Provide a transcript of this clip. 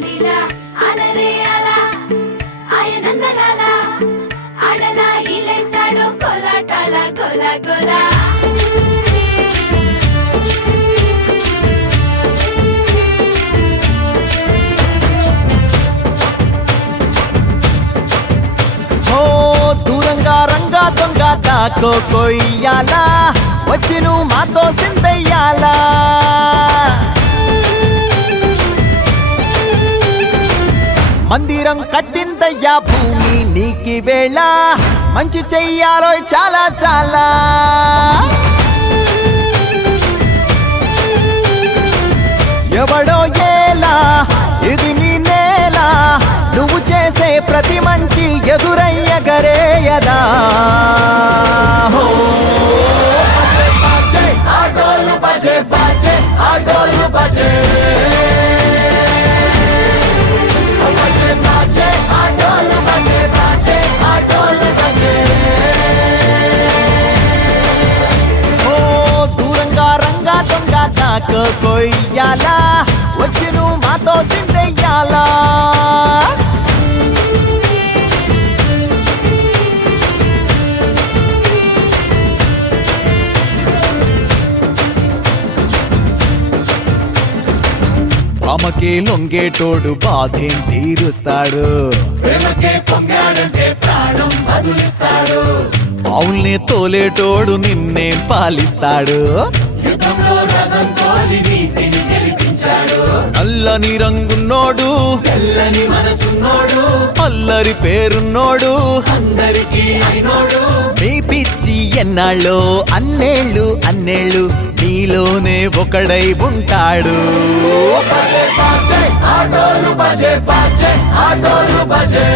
లీలా అలరే అలా ఆయనందలాల ఆడలా ఇలేసాడు కోలాటాల గోలా గోలా దూరంగా రంగా దొంగ దాకో కొయ్యాలా వచ్చి నువ్వు మాతో సిందయ్యాలా మందిరం కట్టిందయ్యా భూమి నీకి వేళ మంచి చెయ్యాలో చాలా చాలా ఎవడో ఏలా ఇది నీ నేల నువ్వు చేసే ప్రతి మంచి ఎదురయ్యగరేయదా ఆటోలు బజే బజే ఆటోలు బజే బజే బజే ఆటోలు బజే బజే ఆటోలు బజే ఓ దూరంగా రంగా దొంగ దాకో కొయ్యాలా వచ్చి నువ్వు మాతో సిందెయ్యాలా ప్రేమకే లొంగేటోడు బాధేం తీరుస్తాడు ప్రేమకే పొంగాడంటే ప్రాణం బదులిస్తాడు అవుల్ని తోలేటోడు నిన్నేం పాలిస్తాడు యుద్ధంలో రథం తోలి నీతిని గెలిపించాడు నల్లని రంగున్నోడు తెల్లని మనసున్నోడు అల్లరి పేరున్నోడు అందరికీ అయినోడు మీ పిచ్చి ఎన్నాళ్ళో అన్నేళ్ళు అన్నేళ్ళు నీలోనే ఒకడై ఉంటాడు బజే బజే ఆటోలు బజే బజే ఆటోలు బజే